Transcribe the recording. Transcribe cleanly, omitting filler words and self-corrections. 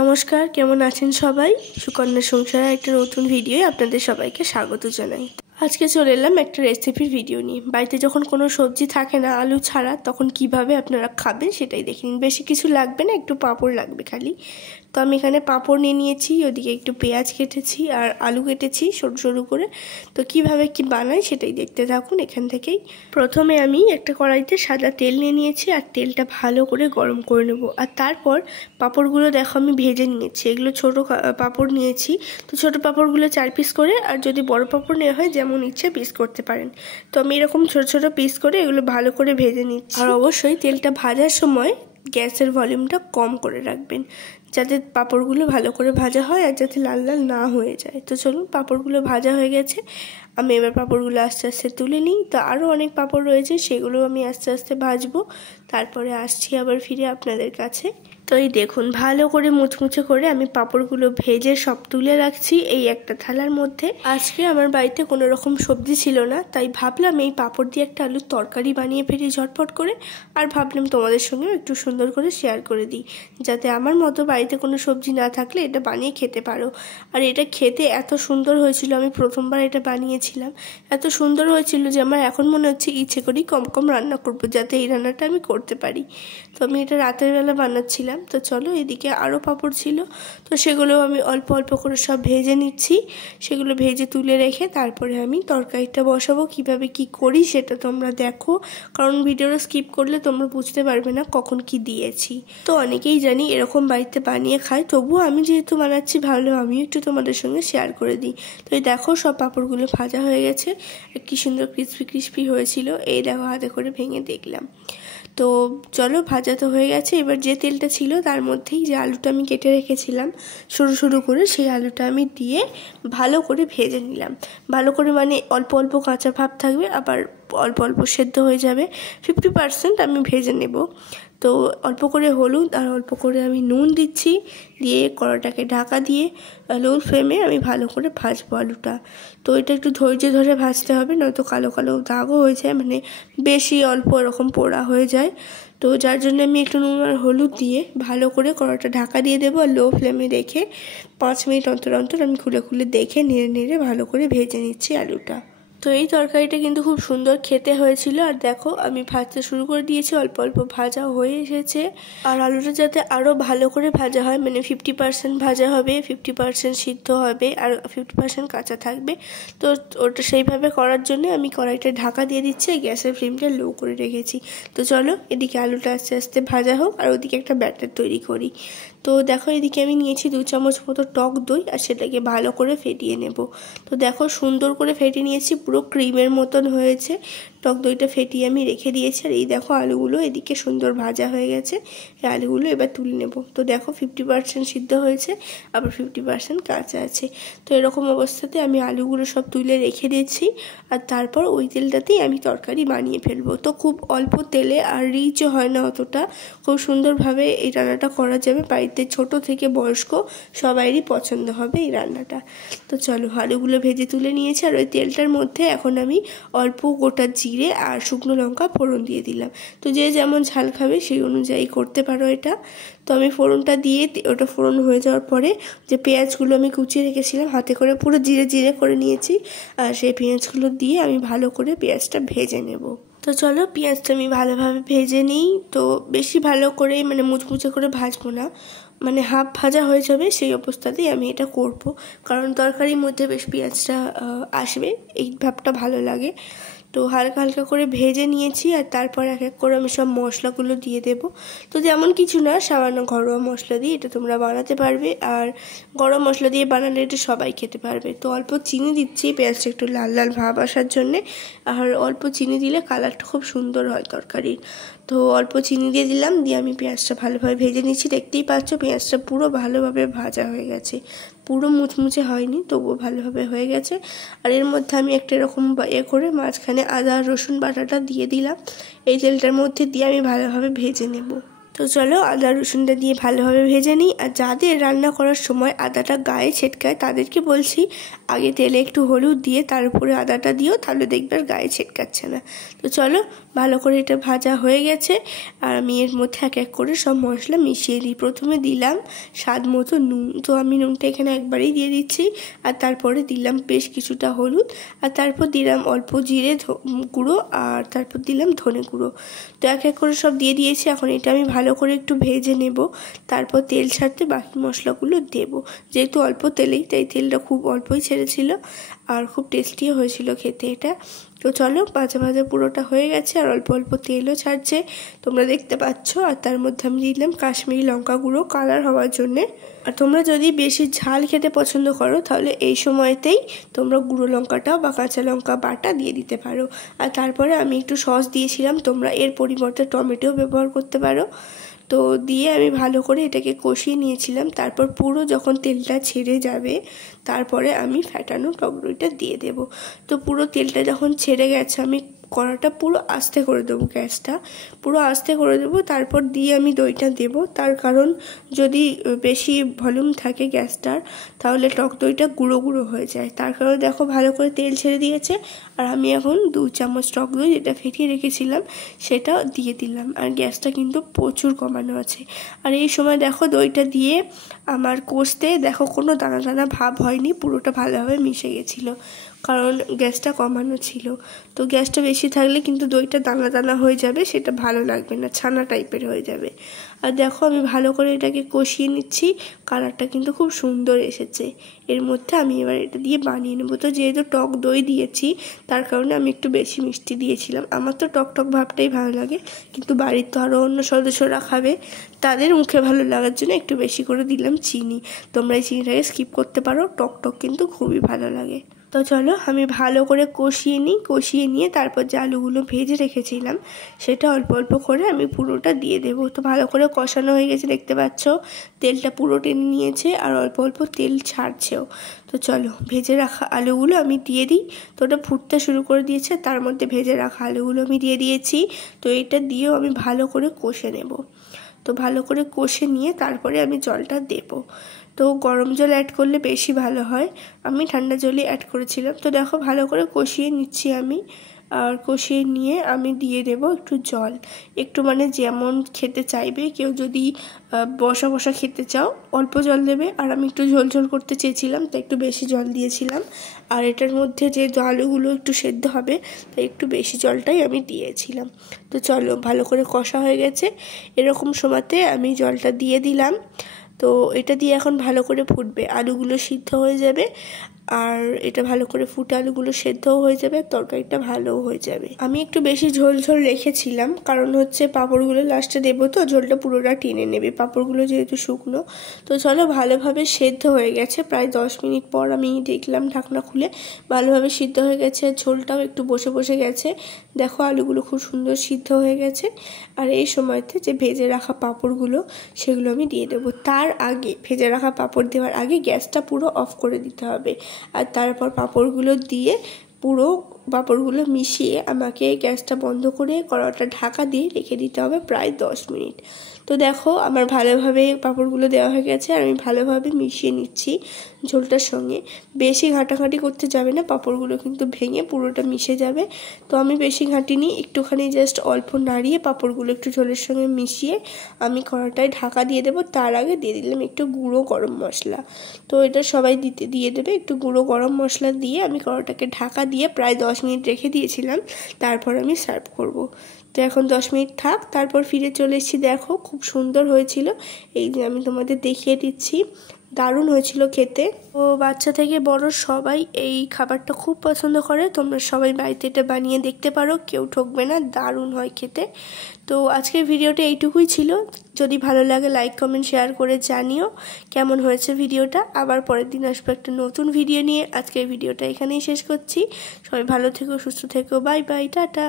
নমস্কার, কেমন আছেন সবাই? সুকন্যা সংসারে একটা নতুন ভিডিওয়ে আপনাদের সবাইকে স্বাগত জানাই। আজকে চলে এলাম একটা রেসিপির ভিডিও নিয়ে। বাড়িতে যখন কোনো সবজি থাকে না আলু ছাড়া, তখন কিভাবে আপনারা খাবেন সেটাই দেখে নিন। বেশি কিছু লাগবে না, একটু পাঁপড় লাগবে খালি। তো আমি এখানে পাঁপড় নিয়ে নিয়েছি, ওদিকে একটু পেঁয়াজ কেটেছি আর আলু কেটেছি সরু সরু করে। তো কিভাবে কি বানাই সেটাই দেখতে থাকুন এখান থেকেই। প্রথমে আমি একটা কড়াইতে সাদা তেল নিয়ে নিয়েছি আর তেলটা ভালো করে গরম করে নেব। আর তারপর পাঁপড়গুলো দেখো আমি ভেজে নিয়েছি। এগুলো ছোট পাঁপড় নিয়েছি। তো ছোট পাঁপড়গুলো 4 পিস করে, আর যদি বড় পাঁপড় নেওয়া হয় যেমন ইচ্ছে পিস করতে পারেন। তো আমি এরকম ছোট ছোট পিস করে এগুলো ভালো করে ভেজে নিচ্ছি। আর অবশ্যই তেলটা ভাজার সময় গ্যাসের ভলিউমটা কম করে রাখবেন, যাতে পাঁপড়গুলো ভালো করে ভাজা হয় আর যাতে লাল লাল না হয়ে যায়। তো চলুন, পাঁপড়গুলো ভাজা হয়ে গেছে। আমি এবার পাঁপড়গুলো আস্তে আস্তে তুলে নিই। তো আরও অনেক পাঁপড় রয়েছে, সেগুলো আমি আস্তে আস্তে ভাজবো। তারপরে আসছি আবার ফিরে আপনাদের কাছে। তো এই দেখুন, ভালো করে মুচমুচে করে আমি পাঁপড়গুলো ভেজে সব তুলে রাখছি এই একটা থালার মধ্যে। আজকে আমার বাড়িতে কোনো রকম সবজি ছিল না, তাই ভাবলাম এই পাঁপড় দিয়ে একটা আলুর তরকারি বানিয়ে ফেলি ঝটপট করে। আর ভাবলাম তোমাদের সঙ্গেও একটু সুন্দর করে শেয়ার করে দিই, যাতে আমার মতো বাড়িতে কোনো সবজি না থাকলে এটা বানিয়ে খেতে পারো। আর এটা খেতে এত সুন্দর হয়েছিল, আমি প্রথমবার এটা বানিয়েছিলাম। এত সুন্দর হয়েছিল যে আমার এখন মনে হচ্ছে ইচ্ছে করেই কম কম রান্না করবো, যাতে এই রান্নাটা আমি করতে পারি। তো আমি এটা রাতের বেলা বানাচ্ছিলাম। তো চলো, এদিকে আরও পাঁপড় ছিল, তো সেগুলো আমি অল্প অল্প করে সব ভেজে নিচ্ছি। সেগুলো ভেজে তুলে রেখে তারপরে আমি তরকারিটা বসাবো। কিভাবে কি করি সেটা তোমরা দেখো, কারণ ভিডিওটা স্কিপ করলে তোমরা বুঝতে পারবে না কখন কি দিয়েছি। তো অনেকেই জানি এরকম বাড়িতে বানিয়ে খায়, তবুও আমি যেহেতু বানাচ্ছি ভাবলাম আমিও একটু তোমাদের সঙ্গে শেয়ার করে দিই। তো এই দেখো, সব পাঁপড়গুলো ভাজা হয়ে গেছে, কি সুন্দর ক্রিস্পি ক্রিস্পি হয়েছিল। এই দেখো, হাতে করে ভেঙে দেখলাম। তো চলো, ভাজা তো হয়ে গেছে। এবার যে তেলটা ছিল তার মধ্যেই যে আলুটা আমি কেটে রেখেছিলাম সরু সরু করে, সেই আলুটা আমি দিয়ে ভালো করে ভেজে নিলাম। ভালো করে মানে অল্প অল্প কাঁচা ভাব থাকবে, আবার অল্প অল্প সেদ্ধ হয়ে যাবে। 50% আমি ভেজে নেব। তো অল্প করে হলুদ আর অল্প করে আমি নুন দিচ্ছি, দিয়ে কড়াটাকে ঢাকা দিয়ে লো ফ্লেমে আমি ভালো করে ভাজবো আলুটা। তো এটা একটু ধৈর্য ধরে ভাজতে হবে, নয়তো কালো কালো দাগও হয়ে যায়, মানে বেশি অল্প এরকম পোড়া হয়ে যায়। তো যার জন্য আমি একটু নুন আর হলুদ দিয়ে ভালো করে কড়াটা ঢাকা দিয়ে দেবো, আর লো ফ্লেমে রেখে 5 মিনিট অন্তর অন্তর আমি খুলে খুলে দেখে নেড়ে নেড়ে ভালো করে ভেজে নিচ্ছি আলুটা। তো এই তরকারিটা কিন্তু খুব সুন্দর খেতে হয়েছিল। আর দেখো, আমি ভাজতে শুরু করে দিয়েছি, অল্প অল্প ভাজা হয়ে এসেছে। আর আলুটা যাতে আরও ভালো করে ভাজা হয়, মানে 50% ভাজা হবে, 50% সিদ্ধ হবে আর 50% কাঁচা থাকবে। তো ওটা সেইভাবে করার জন্য আমি কড়াইটা ঢাকা দিয়ে দিচ্ছি, গ্যাসের ফ্লেমটা লো করে রেখেছি। তো চলো, এদিকে আলুটা আস্তে আস্তে ভাজা হোক আর ওদিকে একটা ব্যাটার তৈরি করি। তো দেখো, এদিকে আমি নিয়েছি 2 চামচ মতো টক দই, আর সেটাকে ভালো করে ফেটিয়ে নেব। তো দেখো, সুন্দর করে ফেটিয়ে নিয়েছি, পুরো ক্রিমের মতন হয়েছে। টক দইটা ফেটিয়ে আমি রেখে দিয়েছি। আর এই দেখো, আলুগুলো এদিকে সুন্দর ভাজা হয়ে গেছে। এই আলুগুলো এবার তুলে নেব। তো দেখো, 50% সিদ্ধ হয়েছে, আবার 50% কাঁচা আছে। তো এরকম অবস্থাতে আমি আলুগুলো সব তুলে রেখে দিচ্ছি। আর তারপর ওই তেলটাতেই আমি তরকারি বানিয়ে ফেলবো। তো খুব অল্প তেলে, আর রিচও হয় না অতটা, খুব সুন্দরভাবে এই রান্নাটা করা যাবে। বাড়িতে ছোট থেকে বয়স্ক সবাইরই পছন্দ হবে এই রান্নাটা। তো চলো, আলুগুলো ভেজে তুলে নিয়েছি। আর ওই তেলটার মধ্যে এখন আমি অল্প গোটা জিরে আর শুকনো লঙ্কা ফোড়ন দিয়ে দিলাম। তো যে যেমন ঝাল খাবে সেই অনুযায়ী করতে পারো এটা। তো আমি ফোড়নটা দিয়ে, ওটা ফোড়ন হয়ে যাওয়ার পরে যে পেঁয়াজগুলো আমি কুচিয়ে রেখেছিলাম, হাতে করে পুরো জিরে জিরে করে নিয়েছি, আর সেই পেঁয়াজগুলো দিয়ে আমি ভালো করে পেঁয়াজটা ভেজে নেব। তো চলো, পেঁয়াজটা আমি ভালোভাবে ভেজে নিই। তো বেশি ভালো করে মানে মুচমুচে করে ভাজবো না, মানে হাফ ভাজা হয়ে যাবে সেই অবস্থাতেই আমি এটা করব, কারণ তরকারির মধ্যে বেশ পেঁয়াজটা আসবে, এই ভাবটা ভালো লাগে। তো হালকা হালকা করে ভেজে নিয়েছি। আর তারপর এক এক করে আমি সব মশলাগুলো দিয়ে দেবো। তো যেমন কিছু না, সামান্য ঘরোয়া মশলা দিয়ে এটা তোমরা বানাতে পারবে। আর গরম মশলা দিয়ে বানালে এটা সবাই খেতে পারবে। তো অল্প চিনি দিচ্ছি, পেঁয়াজটা একটু লাল লাল ভাব আসার জন্যে। আর অল্প চিনি দিলে কালারটা খুব সুন্দর হয় তরকারির। তো অল্প চিনি দিয়ে দিলাম, দিয়ে আমি পেঁয়াজটা ভালোভাবে ভেজে নিচ্ছি। দেখতেই পাচ্ছ, পেঁয়াজটা পুরো ভালোভাবে ভাজা হয়ে গেছে, পুরো মুচমুচে হয়নি, তবুও ভালোভাবে হয়ে গেছে। আর এর মধ্যে আমি একটা এরকম করে মাঝখানে আদা রসুন বাটাটা দিয়ে দিলাম। এই তেলটার মধ্যে দিয়ে আমি ভালোভাবে ভেজে নেব। তো চলো, আদা রসুনটা দিয়ে ভালোভাবে ভেজে নিই। আর যাদের রান্না করার সময় আদাটা গায়ে ছেটকায় তাদেরকে বলছি, আগে তেলে একটু হলুদ দিয়ে তার উপরে আদাটা দিও, তাহলে দেখবে আর গায়ে ছেটকাচ্ছে না। তো চলো, ভালো করে এটা ভাজা হয়ে গেছে আর আমি এর মধ্যে এক এক করে সব মশলা মিশিয়ে দিই। প্রথমে দিলাম স্বাদ মতো নুন, তো আমি নুনটা এখানে একবারেই দিয়ে দিচ্ছি। আর তারপরে দিলাম বেশ কিছুটা হলুদ, আর তারপর দিলাম অল্প জিরে গুঁড়ো, আর তারপর দিলাম ধনে গুঁড়ো। তো এক এক করে সব দিয়ে দিয়েছি। এখন এটা আমি ভালো করে একটু ভেজে নেব, তারপর তেল ছাড়তে বাকি মশলাগুলো দেব। যেহেতু অল্প তেলেই, তাই তেলটা খুব অল্পই ছেড়েছিল আর খুব টেস্টিও হয়েছিল খেতে এটা। তো চলো, ভাজা ভাজা পুরোটা হয়ে গেছে আর অল্প অল্প তেলও ছাড়ছে, তোমরা দেখতে পাচ্ছ। আর তার মধ্যে আমি দিলাম কাশ্মীরি লঙ্কা গুঁড়ো কালার হওয়ার জন্যে। আর তোমরা যদি বেশি ঝাল খেতে পছন্দ করো তাহলে এই সময়তেই তোমরা গুঁড়ো লঙ্কাটাও বা কাঁচা লঙ্কা বাটা দিয়ে দিতে পারো। আর তারপরে আমি একটু সস দিয়েছিলাম, তোমরা এর পরিবর্তে টমেটো ব্যবহার করতে পারো। তো দিয়ে আমি ভালো করে এটাকে কষিয়ে নিয়েছিলাম। তারপর পুরো যখন তেলটা ছেড়ে যাবে তারপরে আমি ফ্যাটানো টক দইটা দিয়ে দেব। তো পুরো তেলটা যখন ছেড়ে গেছে আমি কড়াটা পুরো আস্তে করে দেবো, গ্যাসটা পুরো আস্তে করে দেবো। তারপর দিয়ে আমি দইটা দেব, তার কারণ যদি বেশি ভলিউম থাকে গ্যাসটার তাহলে টক দইটা গুঁড়ো গুঁড়ো হয়ে যায়। তার কারণে দেখো ভালো করে তেল ছেড়ে দিয়েছে। আর আমি এখন 2 চামচ টক দই যেটা ফেটিয়ে রেখেছিলাম সেটা দিয়ে দিলাম। আর গ্যাসটা কিন্তু প্রচুর কমানো আছে। আর এই সময় দেখো দইটা দিয়ে আমার কষতে দেখো কোনো দানা দানা ভাব হয়নি, পুরোটা ভালোভাবে মিশে গেছিলো, কারণ গ্যাসটা কমানো ছিল। তো গ্যাসটা বেশি থাকলে কিন্তু দইটা দানা দানা হয়ে যাবে, সেটা ভালো লাগবে না, ছানা টাইপের হয়ে যাবে। আর দেখো আমি ভালো করে এটাকে কষিয়ে নিচ্ছি, কালারটা কিন্তু খুব সুন্দর এসেছে। এর মধ্যে আমি এবার এটা দিয়ে বানিয়ে নেবো। তো যেহেতু টক দই দিয়েছি তার কারণে আমি একটু বেশি মিষ্টি দিয়েছিলাম। আমার তো টক টক ভাবটাই ভালো লাগে, কিন্তু বাড়ির তো আরও অন্য সদস্যরা খাবে, তাদের মুখে ভালো লাগার জন্য একটু বেশি করে দিলাম চিনি। তোমরা এই চিনিটাকে স্কিপ করতে পারো, টক টক কিন্তু খুবই ভালো লাগে। তো চলো আমি ভালো করে কষিয়ে নিই, কষিয়ে নিয়ে তারপর যে আলুগুলো ভেজে রেখেছিলাম সেটা অল্প অল্প করে আমি পুরোটা দিয়ে দেবো। তো ভালো করে কষানো হয়ে গেছে, দেখতে পাচ্ছ তেলটা পুরো টেনে নিয়েছে আর অল্প অল্প তেল ছাড়ছেও। তো চলো ভেজে রাখা আলুগুলো আমি দিয়ে দিই। তো ওটা ফুটতে শুরু করে দিয়েছে, তার মধ্যে ভেজে রাখা আলুগুলো আমি দিয়ে দিয়েছি। তো এটা দিয়েও আমি ভালো করে কষে নেব। তো ভালো করে কষে নিয়ে তারপরে আমি জলটা দেব। তো গরম জল অ্যাড করলে বেশি ভালো হয়, আমি ঠান্ডা জলই অ্যাড করেছিলাম। তো দেখো ভালো করে কষিয়ে নিচ্ছি আমি, আর কষিয়ে নিয়ে আমি দিয়ে দেব একটু জল, একটু মানে যেমন খেতে চাইবে। কেউ যদি বসা বসা খেতে চাও অল্প জল দেবে, আর আমি একটু ঝোল ঝোল করতে চেয়েছিলাম তো একটু বেশি জল দিয়েছিলাম। আর এটার মধ্যে যে আলুগুলো একটু সেদ্ধ হবে তাই একটু বেশি জলটাই আমি দিয়েছিলাম। তো চলো ভালো করে কষা হয়ে গেছে, এরকম সময়তে আমি জলটা দিয়ে দিলাম। তো এটা দিয়ে এখন ভালো করে ফুটবে, আলুগুলো সিদ্ধ হয়ে যাবে, আর এটা ভালো করে ফুটে আলুগুলো সেদ্ধও হয়ে যাবে, তরকারিটা ভালোও হয়ে যাবে। আমি একটু বেশি ঝোল ঝোল রেখেছিলাম, কারণ হচ্ছে পাঁপড়গুলো লাস্টে দেবো তো ঝোলটা পুরোটা টেনে নেবে, পাঁপড়গুলো যেহেতু শুকনো। তো চলো ভালোভাবে সেদ্ধ হয়ে গেছে, প্রায় 10 মিনিট পর আমি দেখলাম ঢাকনা খুলে ভালোভাবে সিদ্ধ হয়ে গেছে, ঝোলটাও একটু বসে বসে গেছে। দেখো আলুগুলো খুব সুন্দর সিদ্ধ হয়ে গেছে। আর এই সময়তে যে ভেজে রাখা পাঁপড়গুলো সেগুলো আমি দিয়ে দেবো। তার আগে ভেজে রাখা পাঁপড় দেওয়ার আগে গ্যাসটা পুরো অফ করে দিতে হবে। আর তারপর পাঁপড়গুলো দিয়ে পুরো পাঁপড়গুলো মিশিয়ে আমাকে গ্যাসটা বন্ধ করে কড়াটা ঢাকা দিয়ে রেখে দিতে হবে প্রায় 10 মিনিট। তো দেখো আমার ভালোভাবে পাঁপড়গুলো দেওয়া হয়ে গেছে, আর আমি ভালোভাবে মিশিয়ে নিচ্ছি ঝোলটার সঙ্গে। বেশি ঘাটাঘাটি করতে যাবে না, পাঁপড়গুলো কিন্তু ভেঙে পুরোটা মিশে যাবে। তো আমি বেশি ঘাঁটিনি, একটুখানি জাস্ট অল্প নাড়িয়ে পাঁপড়গুলো একটু ঝোলের সঙ্গে মিশিয়ে আমি কড়াটায় ঢাকা দিয়ে দেবো। তার আগে দিয়ে দিলাম একটু গুঁড়ো গরম মশলা। তো এটা সবাই দিয়ে দেবে, একটু গুঁড়ো গরম মশলা দিয়ে আমি কড়াটাকে ঢাকা দিয়ে প্রায় 10 মিনিট রেখে দিয়েছিলাম। তারপর আমি সার্ভ করব। তো এখন 10 মিনিট থাক, তারপর ফিরে চলে এসেছি। দেখো খুব সুন্দর হয়েছিল, এই যে আমি তোমাদের দেখিয়ে দিচ্ছি, দারুণ হয়েছিল খেতে। ও বাচ্চা থেকে বড় সবাই এই খাবারটা খুব পছন্দ করে, তোমরা সবাই বাড়িতে এটা বানিয়ে দেখতে পারো, কেউ ঠকবে না, দারুণ হয় খেতে। তো আজকের ভিডিওটা এইটুকুই ছিল, যদি ভালো লাগে লাইক কমেন্ট শেয়ার করে জানিও কেমন হয়েছে ভিডিওটা। আবার পরের দিন আসবো একটা নতুন ভিডিও নিয়ে। আজকের ভিডিওটা এখানেই শেষ করছি, সবাই ভালো থেকো, সুস্থ থেকো, বাই বাই, টাটা।